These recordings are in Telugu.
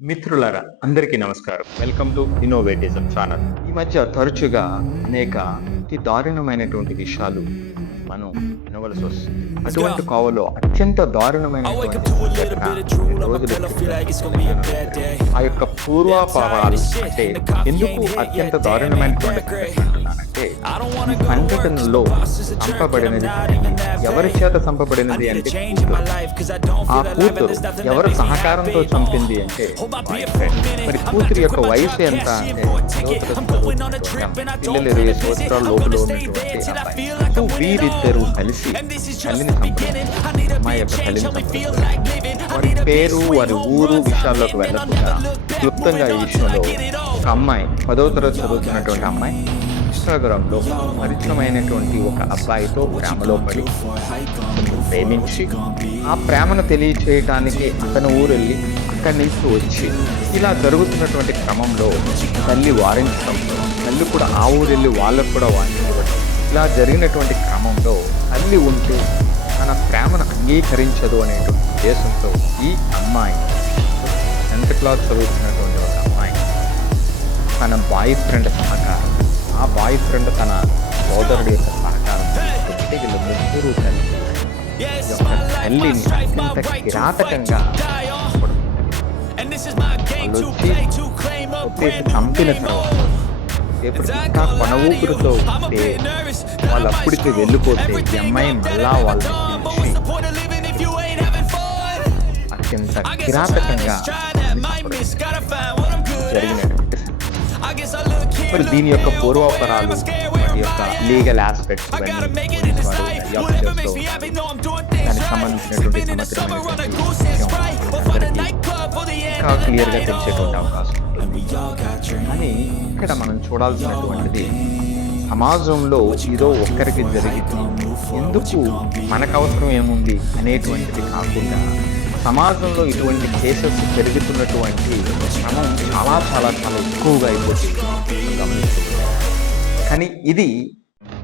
మిత్రులారా అందరికీ నమస్కారం. Welcome to Innovatism channel. ఈ మధ్య తరచుగా అనేక అతి దారుణమైనటువంటి విషయాలు మనం వినవలసి వస్తుంది. అటువంటి కోవలో అత్యంత దారుణమైనటువంటి ఆ యొక్క పూర్వాపరాలు అంటే ఎందుకు అత్యంత దారుణమైనటువంటి అంటే సంఘటనలో చంపబడినది ఎవరి చేత చంపబడినది అంటే ఆ కూతురు ఎవరు సహకారంతో చంపింది అంటే మరి కూతురు యొక్క వయసు ఎంత అంటే పిల్లలు 20 సంవత్సరాల లోపల ఉన్నటువంటి అబ్బాయి. వీరిద్దరూ కలిసి తల్లిని చంపారు. మా యొక్క తల్లిని చంపారు. వారి పేరు వారి ఊరు విషయాల్లోకి వెళ్ళకుండా క్లుప్తంగా ఈ విషయంలో ఒక అమ్మాయి 10వ తరగతి చదువుతున్నటువంటి అమ్మాయి ఇన్స్టాగ్రామ్లో పరిచయమైనటువంటి ఒక అబ్బాయితో ప్రేమలో పడి ప్రేమించి ఆ ప్రేమను తెలియచేయటానికి అతను ఊరు వెళ్ళి అక్కడి నుంచి వచ్చి ఇలా జరుగుతున్నటువంటి క్రమంలో తల్లి వారించడం, తల్లి కూడా ఆ ఊరు వెళ్ళి వాళ్ళకు కూడా వారించబడి ఇలా జరిగినటువంటి క్రమంలో తల్లి ఉంటే తన ప్రేమను అంగీకరించదు అనేటువంటి ఉద్దేశంతో ఈ అమ్మాయి 10th క్లాస్ చదువుతున్నటువంటి ఒక అమ్మాయి తన బాయ్ ఫ్రెండ్ సహకారం, ఆ బాయ్ ఫ్రెండ్ తన సోదరుడి యొక్క సహకారం వీళ్ళు ముగ్గురు కలిసి తల్లిని అత్యంత కిరాతకంగా చంపిన తర్వాత ఇంకా కొన ఊపిరితో ఉంటే వాళ్ళు అప్పటికి వెళ్ళిపోతే ఈ అమ్మాయి మళ్ళా వాళ్ళు అత్యంత కిరాతకంగా జరిగినటువంటి మరి దీని యొక్క పూర్వాపరాలు వాటి యొక్క లీగల్ ఆస్పెక్ట్స్ దానికి సంబంధించినటువంటి ఇంకా క్లియర్గా తెలిసేటువంటి అవకాశం కానీ ఇక్కడ మనం చూడాల్సినటువంటిది సమాజంలో ఏదో ఒక్కరికి జరిగింది ఎందుకు మనకు అవసరం ఏముంది అనేటువంటిది కాకుండా సమాజంలో ఇటువంటి కేసెస్ పెరుగుతున్నటువంటి క్రమం చాలా చాలా చాలా ఎక్కువగా అయిపోతుంది గమనిస్తుంది. కానీ ఇది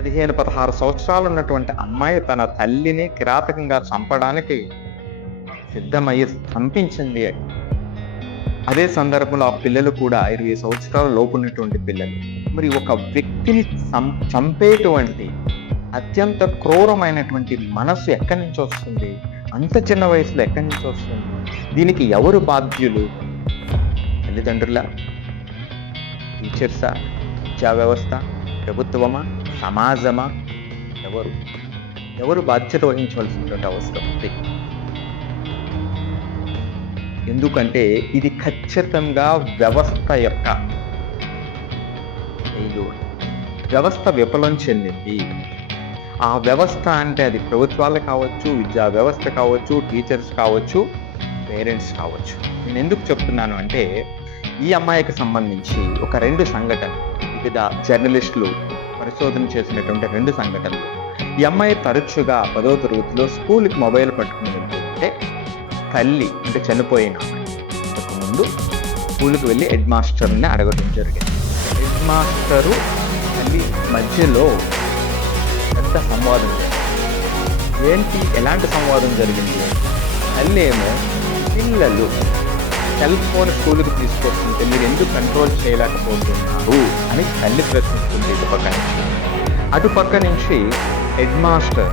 15-16 సంవత్సరాలు ఉన్నటువంటి అమ్మాయి తన తల్లిని కిరాతకంగా చంపడానికి సిద్ధమయ్యి చంపించింది. అదే సందర్భంలో ఆ పిల్లలు కూడా 20 సంవత్సరాల లోపు ఉన్నటువంటి పిల్లలు. మరి ఒక వ్యక్తిని చంపేటువంటి అత్యంత క్రూరమైనటువంటి మనస్సు ఎక్కడి నుంచి వస్తుంది? అంత చిన్న వయసులో ఎక్కడి నుంచి వస్తుంది? దీనికి ఎవరు బాధ్యులు? తల్లిదండ్రుల, టీచర్సా, విద్యా వ్యవస్థ, ప్రభుత్వమా, సమాజమా? ఎవరు బాధ్యత వహించవలసినటువంటి అవసరం ఉంది? ఎందుకంటే ఇది ఖచ్చితంగా వ్యవస్థ యొక్క వ్యవస్థ విఫలం చెందింది. ఆ వ్యవస్థ అంటే అది ప్రభుత్వాలు కావచ్చు, విద్యా వ్యవస్థ కావచ్చు, టీచర్స్ కావచ్చు, పేరెంట్స్ కావచ్చు. నేను ఎందుకు చెప్తున్నాను అంటే ఈ అమ్మాయికి సంబంధించి ఒక 2 సంఘటనలు, వివిధ జర్నలిస్టులు పరిశోధన చేసినటువంటి 2 సంఘటనలు. ఈ అమ్మాయి తరచుగా 10వ తరగతిలో స్కూల్కి మొబైల్ పట్టుకుని వెళ్తుంటే తల్లి అంటే చనిపోయిన ముందు స్కూల్కి వెళ్ళి హెడ్ మాస్టర్ని అడగడం జరిగింది. హెడ్ మాస్టరు తల్లి మధ్యలో పెద్ద సంవాదం జరిగింది. ఎలాంటి సంవాదం జరిగింది? తల్లి ఏమో పిల్లలు సెల్ ఫోన్ స్కూల్కి తీసుకొస్తుంటే మీరు ఎందుకు కంట్రోల్ చేయలేకపోతున్నారు అని తల్లి ప్రశ్నిస్తుంది అటుపక్క నుంచి హెడ్ మాస్టర్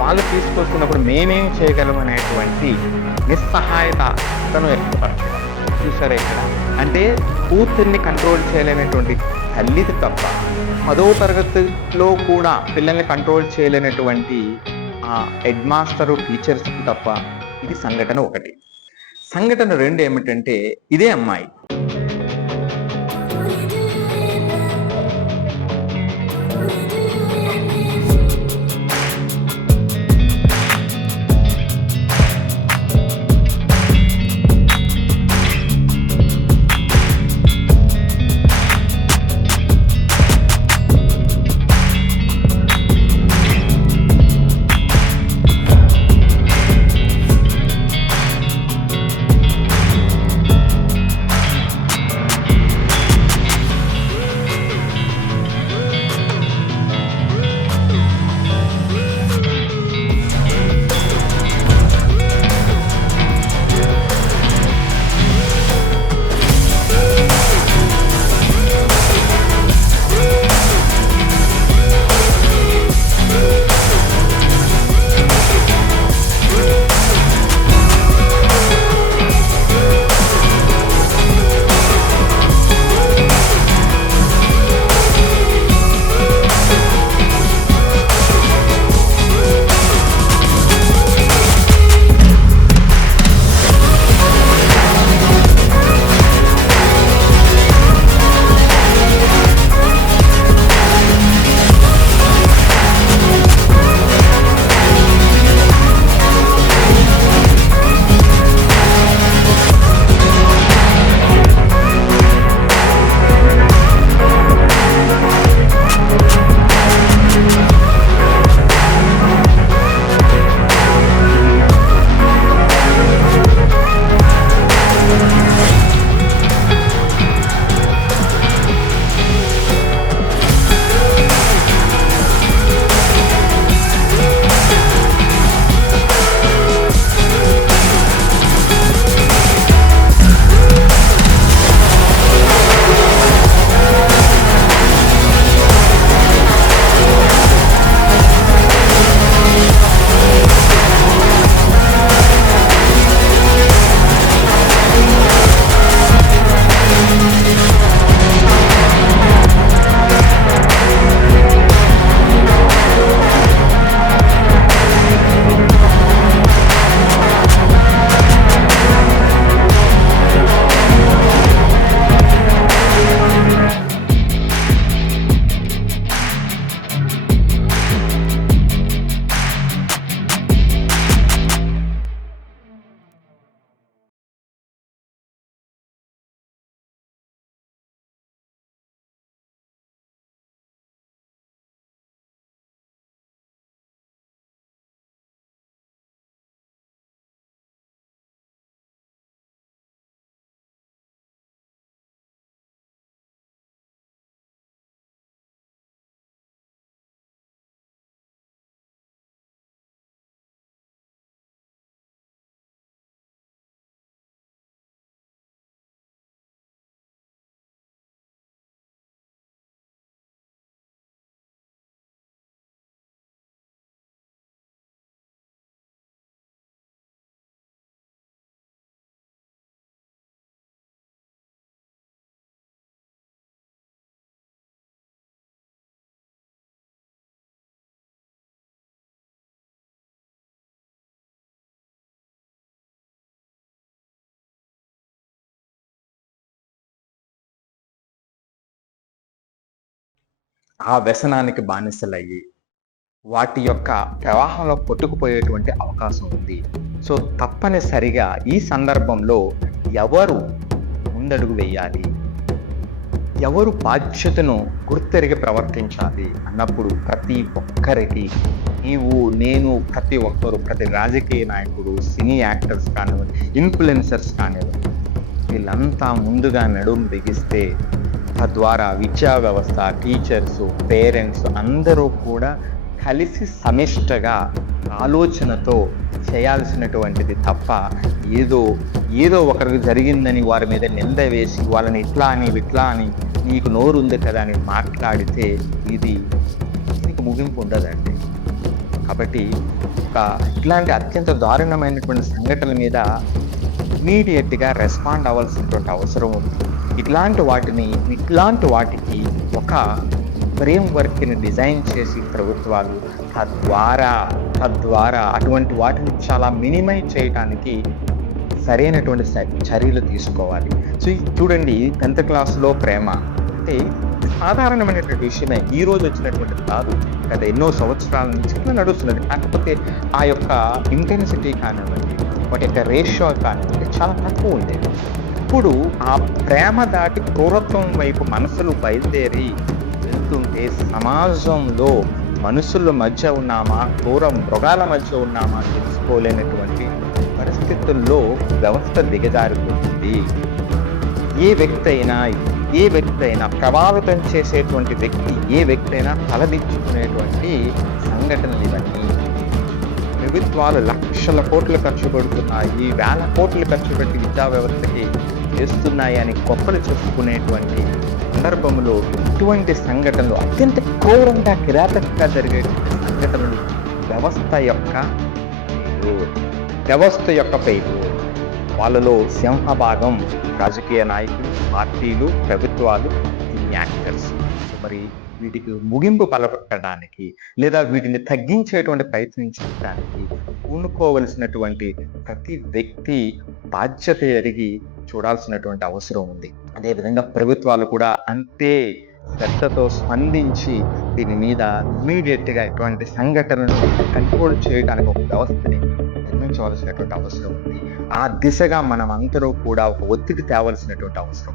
వాళ్ళు తీసుకొస్తున్నప్పుడు మేమేం చేయగలమనేటువంటి నిస్సహాయత అతను వ్యక్తపరచడం చూసారా ఇక్కడ. అంటే కూతుర్ని కంట్రోల్ చేయలేనటువంటి తల్లిది తప్ప 10వ తరగతిలో కూడా పిల్లల్ని కంట్రోల్ చేయలేనటువంటి ఆ హెడ్ మాస్టరు టీచర్స్కి తప్ప. ఇది సంఘటన 1. సంఘటన 2 ఏమిటంటే ఇదే అమ్మాయి ఆ వ్యసనానికి బానిసలయ్యి వాటి యొక్క ప్రవాహంలో కొట్టుకుపోయేటువంటి అవకాశం ఉంది. సో, తప్పనిసరిగా ఈ సందర్భంలో ఎవరు ముందడుగు వేయాలి? ఎవరు బాధ్యతను గుర్తెరిగి ప్రవర్తించాలి అన్నప్పుడు ప్రతి ఒక్కరికి నీవు, నేను, ప్రతి ఒక్కరు, ప్రతి రాజకీయ నాయకుడు, సినీ యాక్టర్స్ కానివ్వండి, ఇన్‌ఫ్లుయెన్సర్స్ కానివ్వండి, వీళ్ళంతా ముందుగా నడుం బిగిస్తే తద్వారా విద్యా వ్యవస్థ, టీచర్సు, పేరెంట్స్ అందరూ కూడా కలిసి సమిష్టగా ఆలోచనతో చేయాల్సినటువంటిది తప్ప ఏదో ఏదో ఒకరికి జరిగిందని వారి మీద నింద వేసి వాళ్ళని ఇట్లా అని ఇట్లా అని నీకు నోరు ఉంది కదా అని మాట్లాడితే దీనికి ముగింపు ఉండదండి. కాబట్టి ఇట్లాంటి అత్యంత దారుణమైనటువంటి సంఘటనల మీద ఇమీడియట్‌గా రెస్పాండ్ అవ్వాల్సినటువంటి అవసరం ఉంది. ఇట్లాంటి వాటికి ఒక ఫ్రేమ్‌వర్క్‌ని డిజైన్ చేసి ప్రభుత్వాలు తద్వారా అటువంటి వాటిని చాలా మినిమైజ్ చేయటానికి సరైనటువంటి చర్యలు తీసుకోవాలి. సో, చూడండి 10th క్లాస్‌లో ప్రేమ అంటే సాధారణమైనటువంటి విషయమే. ఈరోజు వచ్చినటువంటిది కాదు. గత ఎన్నో సంవత్సరాల నుంచి ఇట్లా నడుస్తున్నది. కాకపోతే ఆ యొక్క ఇంటెన్సిటీ కానివ్వండి, వాటి యొక్క రేషియో కానివ్వండి చాలా తక్కువ ఉండేది. ఇప్పుడు ఆ ప్రేమ దాటి క్రూరత్వం వైపు మనసులు బయలుదేరి వెళ్తుంటే సమాజంలో మనుషుల మధ్య ఉన్నామా, క్రూర మృగాల మధ్య ఉన్నామా తెలుసుకోలేనటువంటి పరిస్థితుల్లో వ్యవస్థ దిగజారిపోతుంది. ఏ వ్యక్తి అయినా ప్రభావితం చేసేటువంటి వ్యక్తి ఏ వ్యక్తి అయినా తలదించుకునేటువంటి సంఘటనలు ఇవన్నీ. ప్రభుత్వాలు లక్షల కోట్లు ఖర్చు పెడుతున్నాయి, వేల కోట్లు ఖర్చు పెట్టి విద్యా వ్యవస్థకి చేస్తున్నాయి అని గొప్పలు చెప్పుకునేటువంటి సందర్భంలో ఇటువంటి సంఘటనలు అత్యంత క్రూరంగా కిరాతకంగా జరిగేటువంటి సంఘటనలు వ్యవస్థ యొక్క ఫెయిల్యూర్. వాళ్ళలో సింహభాగం రాజకీయ నాయకులు, పార్టీలు, ప్రభుత్వాలు, యాక్టర్స్. మరి వీటికి ముగింపు పలకడానికి లేదా వీటిని తగ్గించేటువంటి ప్రయత్నించడానికి పూనుకోవలసినటువంటి ప్రతి వ్యక్తి బాధ్యత ఎరిగి చూడాల్సినటువంటి అవసరం ఉంది. అదేవిధంగా ప్రభుత్వాలు కూడా అంతే శ్రద్ధతో స్పందించి దీని మీద ఇమీడియట్‌గా ఇటువంటి సంఘటనలను కంట్రోల్ చేయడానికి ఒక వ్యవస్థని నిర్మించవలసినటువంటి అవసరం ఉంది. ఆ దిశగా మనం అందరూ కూడా ఒక ఒత్తిడి తేవలసినటువంటి అవసరం.